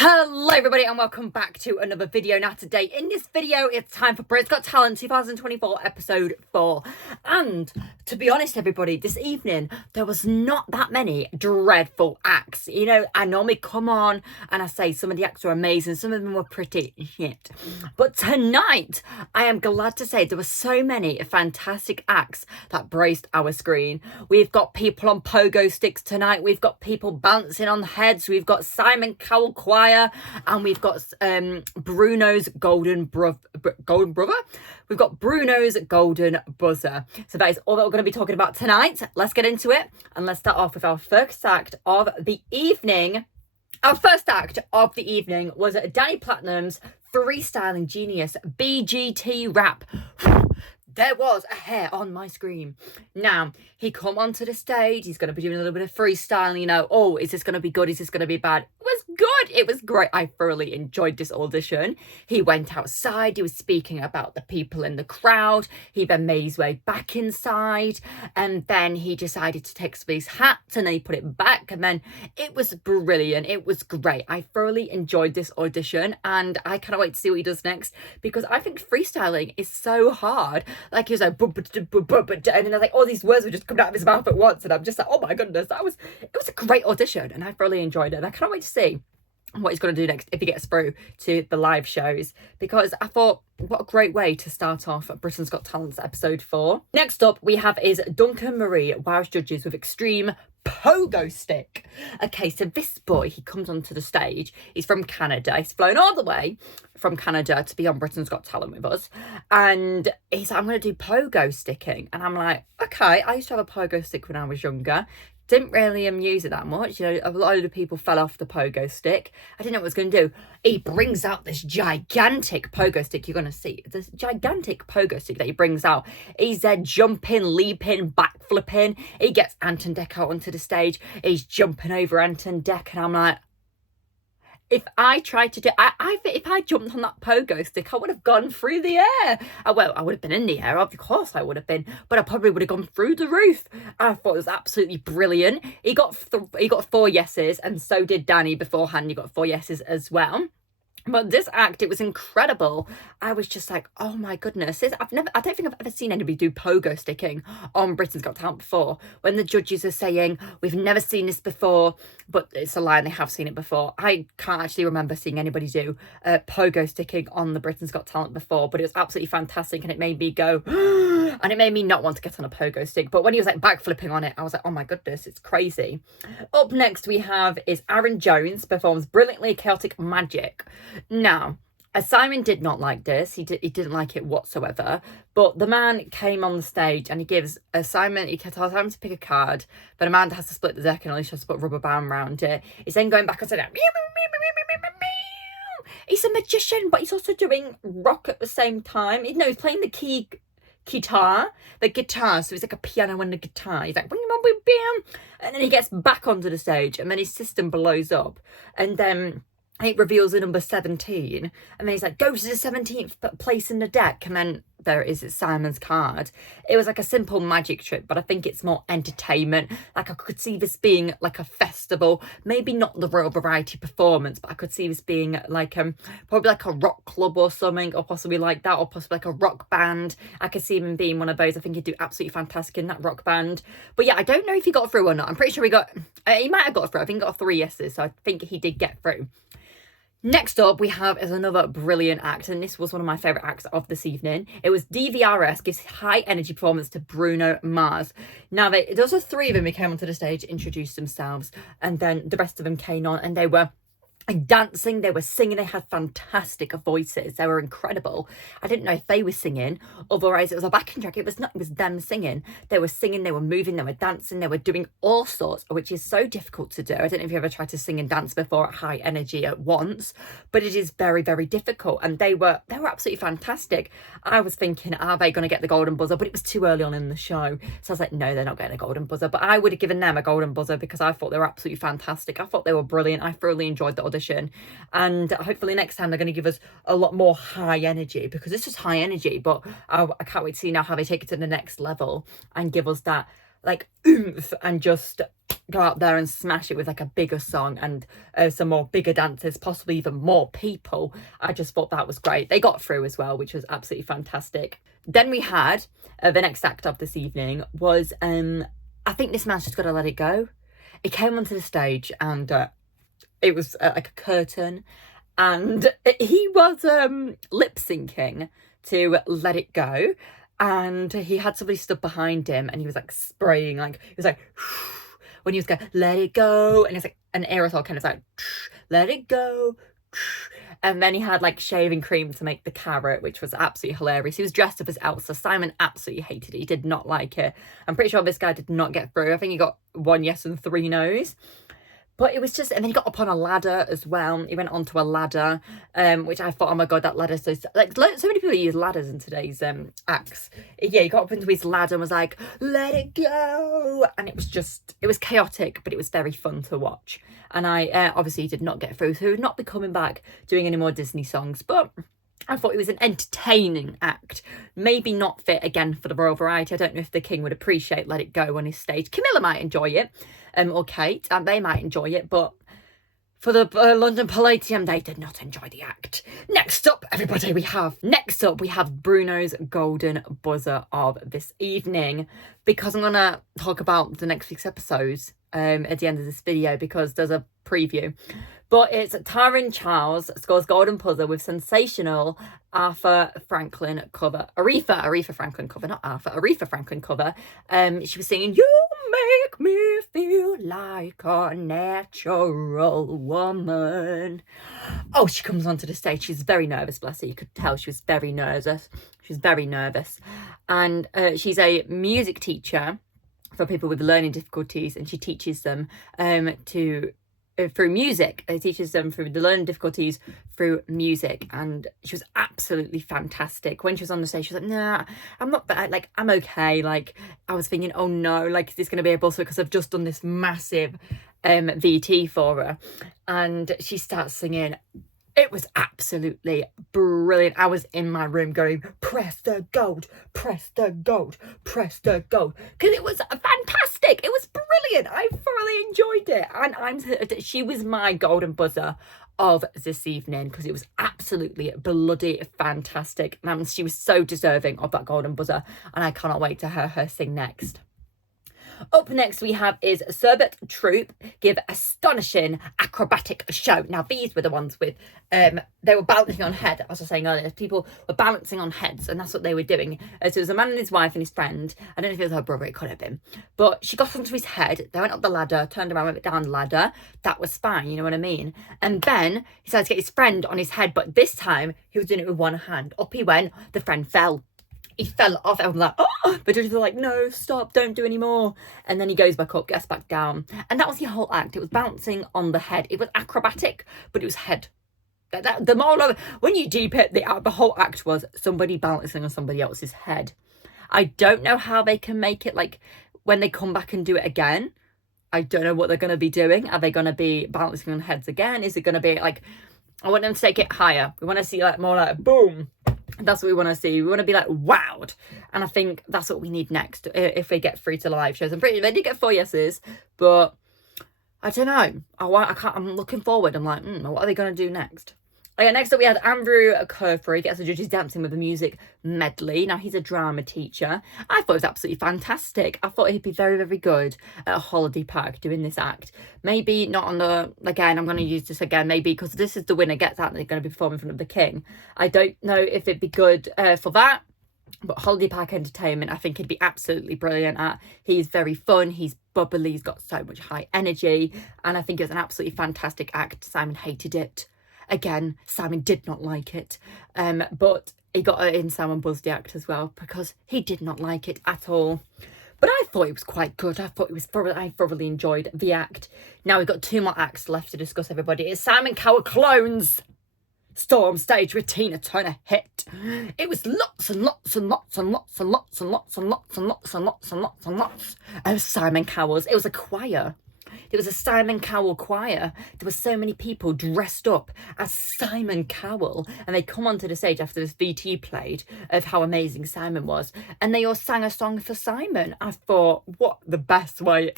Hello everybody and welcome back to another video. Now today in this video it's time for Britain's Got Talent 2024 episode 4, and to be honest everybody, this evening there was not that many dreadful acts. You know, I normally come on and I say some of the acts were amazing, some of them were pretty shit, but tonight I am glad to say there were so many fantastic acts that braced our screen. We've got people on pogo sticks tonight, we've got people bouncing on heads, we've got Simon Cowell Choir, and we've got Bruno's golden brother. We've got Bruno's golden buzzer. So that is all that we're going to be talking about tonight. Let's get into it, and let's start off with our first act of the evening. Our first act of the evening was Danny Platinum's freestyling genius BGT rap. There was a hair on my screen. Now, he come onto the stage, he's going to be doing a little bit of freestyle, you know, oh, is this going to be good, is this going to be bad? It was good, it was great. I thoroughly enjoyed this audition. He went outside, he was speaking about the people in the crowd, he then made his way back inside, and then he decided to take some of his hats, and then he put it back, and then it was brilliant, it was great. I thoroughly enjoyed this audition, and I cannot wait to see what he does next, because I think freestyling is so hard. Like, he was like, and then like all these words were just coming out of his mouth at once, and I'm just like, oh my goodness, it was a great audition, and I thoroughly enjoyed it, and I cannot wait to see what he's going to do next if he gets through to the live shows, because I thought, what a great way to start off Britain's Got Talent episode 4. Next up we have is Duncan Mariew wows judges with extreme pogo stick. Okay, so this boy, he comes onto the stage, he's from Canada, he's flown all the way from Canada to be on Britain's Got Talent with us, and he's like, I'm going to do pogo sticking, and I'm like, okay, I used to have a pogo stick when I was younger. Didn't really use it that much. You know, a lot of the people fell off the pogo stick. I didn't know what it was going to do. He brings out this gigantic pogo stick. You're going to see this gigantic pogo stick that he brings out. He's there jumping, leaping, backflipping. He gets Anton Deck out onto the stage. He's jumping over Anton Deck, and I'm like, if I tried to do, if I jumped on that pogo stick, I would have gone through the air. Well, I would have been in the air, of course I would have been, but I probably would have gone through the roof. I thought it was absolutely brilliant. He got 4 yeses, and so did Danny beforehand. He got 4 yeses as well. But this act, it was incredible. I was just like, oh my goodness. I don't think I've ever seen anybody do pogo sticking on Britain's Got Talent before. When the judges are saying, we've never seen this before, but it's a lie, and they have seen it before. I can't actually remember seeing anybody do pogo sticking on the Britain's Got Talent before, but it was absolutely fantastic, and it made me go, and it made me not want to get on a pogo stick. But when he was like backflipping on it, I was like, oh my goodness, it's crazy. Up next we have is Aaron Jones performs Brilliantly Chaotic Magic. Now, Simon did not like this. He didn't like it whatsoever. But the man came on the stage and he gives Simon, he tells Simon to pick a card, but Amanda has to split the deck and Alicia has to put a rubber band around it. He's then going back and saying, he's a magician, but he's also doing rock at the same time. No, he's playing the guitar, so it's like a piano and a guitar. He's like, and then he gets back onto the stage, and then his system blows up, and then it reveals the number 17, and then he's like, go to the 17th place in the deck, and then there it is, it's Simon's card. It was like a simple magic trick, but I think it's more entertainment. Like, I could see this being like a festival, maybe not the Royal Variety performance, but I could see this being like probably like a rock club or something, or possibly like that, or possibly like a rock band. I could see him being one of those. I think he'd do absolutely fantastic in that rock band. But yeah, I don't know if he got through or not. I'm pretty sure he might have got through. I think he got 3 yeses, so I think he did get through. Next up we have is another brilliant act, and this was one of my favourite acts of this evening. It was DVRs gives high energy performance to Bruno Mars. Now those are 3 of them who came onto the stage, introduced themselves, and then the rest of them came on, and they were dancing, they were singing, they had fantastic voices, they were incredible. I didn't know if they were singing, otherwise it was a backing track. It was them singing. They were singing, they were moving, they were dancing, they were doing all sorts, which is so difficult to do. I don't know if you ever tried to sing and dance before at high energy at once, but it is very, very difficult, and they were absolutely fantastic. I was thinking, are they going to get the golden buzzer? But it was too early on in the show, so I was like, no, they're not getting a golden buzzer. But I would have given them a golden buzzer, because I thought they were absolutely fantastic. I thought they were brilliant. I thoroughly enjoyed the audition. And hopefully next time they're going to give us a lot more high energy, because this was high energy, but I can't wait to see now how they take it to the next level and give us that like oomph and just go out there and smash it with like a bigger song and some more bigger dancers, possibly even more people. I just thought that was great. They got through as well, which was absolutely fantastic. Then we had the next act of this evening was I think this man's just got to let it go. He came onto the stage and it was like a curtain, and he was lip syncing to Let It Go, and he had somebody stood behind him and he was like spraying, like he was like when he was going let it go, and it's like an aerosol kind of like let it go, and then he had like shaving cream to make the carrot, which was absolutely hilarious. He was dressed up as Elsa. Simon absolutely hated it. He did not like it. I'm pretty sure this guy did not get through. I think he got 1 yes and 3 no's. But it was just, and then he got up on a ladder as well. He went onto a ladder, which I thought, oh my God, that ladder's so, like, so many people use ladders in today's acts. Yeah, he got up into his ladder and was like, let it go. And it was chaotic, but it was very fun to watch. And I obviously did not get through, so he would not be coming back doing any more Disney songs. But I thought it was an entertaining act. Maybe not fit again for the royal variety. I don't know if the king would appreciate Let It Go on his stage. Camilla might enjoy it, or Kate, and they might enjoy it, but for the London Palladium, they did not enjoy the act. Next up, everybody, we have Bruno's golden buzzer of this evening, because I'm going to talk about the next week's episodes at the end of this video, because there's a preview. But it's Taryn Charles scores golden buzzer with sensational Aretha Franklin cover. Aretha Franklin cover, not Arthur. Aretha Franklin cover. She was singing, "You make me feel like a natural woman." Oh, she comes onto the stage. She's very nervous, bless her. You could tell she was very nervous. She was very nervous. And she's a music teacher for people with learning difficulties, and she teaches them through music. It teaches them through the learning difficulties through music, and she was absolutely fantastic. When she was on the stage, she was like, nah, I'm not bad, like I'm okay. Like I was thinking, oh no, like is this going to be a buzzer, because I've just done this massive VT for her, and she starts singing. It was absolutely brilliant. I was in my room going, press the gold, press the gold, press the gold. Because it was fantastic. It was brilliant. I thoroughly enjoyed it. And she was my golden buzzer of this evening, because it was absolutely bloody fantastic. And she was so deserving of that golden buzzer. And I cannot wait to hear her sing next. Up next we have is Seret Troop give astonishing acrobatic show. Now these were the ones with, they were balancing on head, as I was saying earlier. People were balancing on heads, and that's what they were doing. So it was a man and his wife and his friend. I don't know if it was her brother, it could have been. But she got onto his head, they went up the ladder, turned around, went down the ladder. That was fine, you know what I mean? And then he started to get his friend on his head, but this time he was doing it with one hand. Up he went, the friend fell. He fell off. I was like, oh, but judges were like, no, stop, don't do any more. And then he goes back up, gets back down. And that was the whole act. It was bouncing on the head. It was acrobatic, but it was head. The moral of it, when you deep it, the whole act was somebody balancing on somebody else's head. I don't know how they can make it, like, when they come back and do it again. I don't know what they're going to be doing. Are they going to be balancing on heads again? Is it going to be, like, I want them to take it higher. We want to see, like, more like, boom. That's what we want to see. We want to be like wowed, and I think that's what we need next if we get through to live shows. They did get 4 yeses, but I don't know. I'm looking forward. I'm like, what are they going to do next? Okay, next up we had Andrew Kerfrey gets the judges dancing with a music medley. Now he's a drama teacher. I thought it was absolutely fantastic. I thought he'd be very, very good at a holiday park doing this act. Maybe not on the, again, I'm going to use this again, maybe because this is the winner gets out and they're going to be performing in front of the king. I don't know if it'd be good for that. But holiday park entertainment, I think he'd be absolutely brilliant at. He's very fun, he's bubbly, he's got so much high energy, and I think it was an absolutely fantastic act. Simon hated it. Again, Simon did not like it, but he got in Simon Buzzed the act as well, because he did not like it at all. But I thought it was quite good. I thoroughly enjoyed the act. Now we've got 2 more acts left to discuss, everybody. It's Simon Cowell Clones Storm stage with Tina Turner hit. It was lots and lots and lots and lots and lots and lots and lots and lots and lots and lots and lots of Simon Cowell's. It was a choir. There was a Simon Cowell choir. There were so many people dressed up as Simon Cowell, and they come onto the stage after this VT played of how amazing Simon was, and they all sang a song for Simon. I thought, what the best way,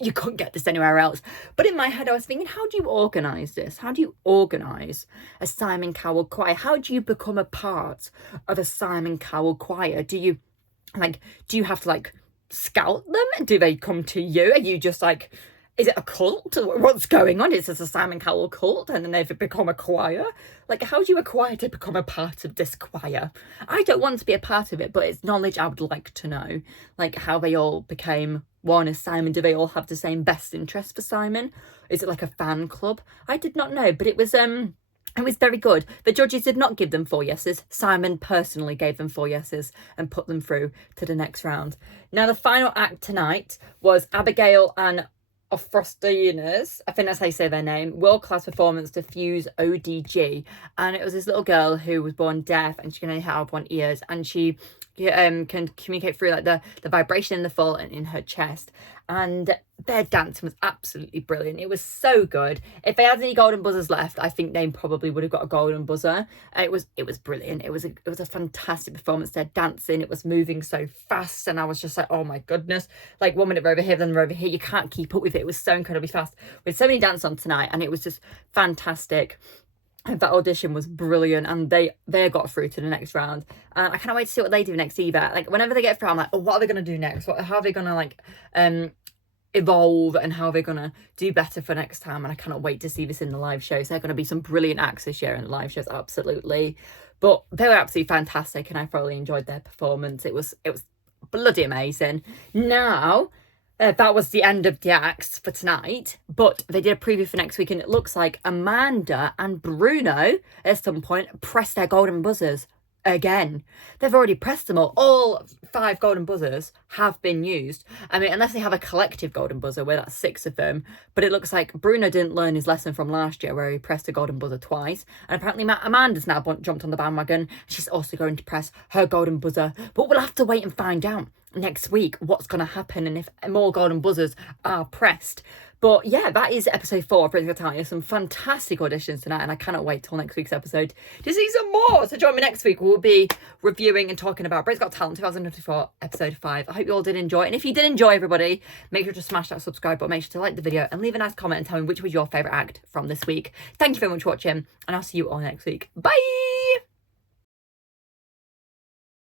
you couldn't get this anywhere else. But in my head I was thinking, how do you organise this? How do you organise a Simon Cowell choir? How do you become a part of a Simon Cowell choir? Do you have to like scout them? Do they come to you? Are you just like, is it a cult? What's going on? Is this a Simon Cowell cult and then they've become a choir? Like, how do you acquire to become a part of this choir? I don't want to be a part of it, but it's knowledge I would like to know. Like, how they all became one as Simon. Do they all have the same best interest for Simon? Is it like a fan club? I did not know, but it was very good. The judges did not give them 4 yeses. Simon personally gave them 4 yeses and put them through to the next round. Now, the final act tonight was Abigail and Aost, I think that's how you say their name, world-class performance to fuse ODG. And it was this little girl who was born deaf and she can only have one ear, and she can communicate through like the vibration in the full and in her chest. And their dancing was absolutely brilliant. It was so good. If they had any golden buzzers left, I think they probably would have got a golden buzzer. It was brilliant. It was a fantastic performance. Their dancing, it was moving so fast, and I was just like, oh my goodness, like 1 minute we're over here, then we're over here. You can't keep up with it. It was so incredibly fast. We had so many dances on tonight, and it was just fantastic. And that audition was brilliant, and they got through to the next round. And I can't wait to see what they do next either. Like, whenever they get through, I'm like, oh, what are they going to do next? How are they going to like evolve, and how are they going to do better for next time? And I cannot wait to see this in the live shows. There are going to be some brilliant acts this year in the live shows, absolutely. But they were absolutely fantastic, and I thoroughly enjoyed their performance. It was bloody amazing. Now, that was the end of the acts for tonight, but they did a preview for next week, and it looks like Amanda and Bruno at some point pressed their golden buzzers again. They've already pressed them all 5 golden buzzers have been used. I mean, unless they have a collective golden buzzer where that's 6 of them, but it looks like Bruno didn't learn his lesson from last year where he pressed a golden buzzer twice, and apparently Amanda's now jumped on the bandwagon. She's also going to press her golden buzzer, but we'll have to wait and find out next week what's going to happen and if more golden buzzers are pressed. But yeah, that is episode 4 of Britain's Got Talent. Some fantastic auditions tonight, and I cannot wait till next week's episode to see some more. So join me next week. We'll be reviewing and talking about Britain's Got Talent 2024 episode 5. I hope you all did enjoy, and if you did enjoy, everybody, make sure to smash that subscribe button, make sure to like the video and leave a nice comment and tell me which was your favourite act from this week. Thank you very much for watching, and I'll see you all next week. Bye!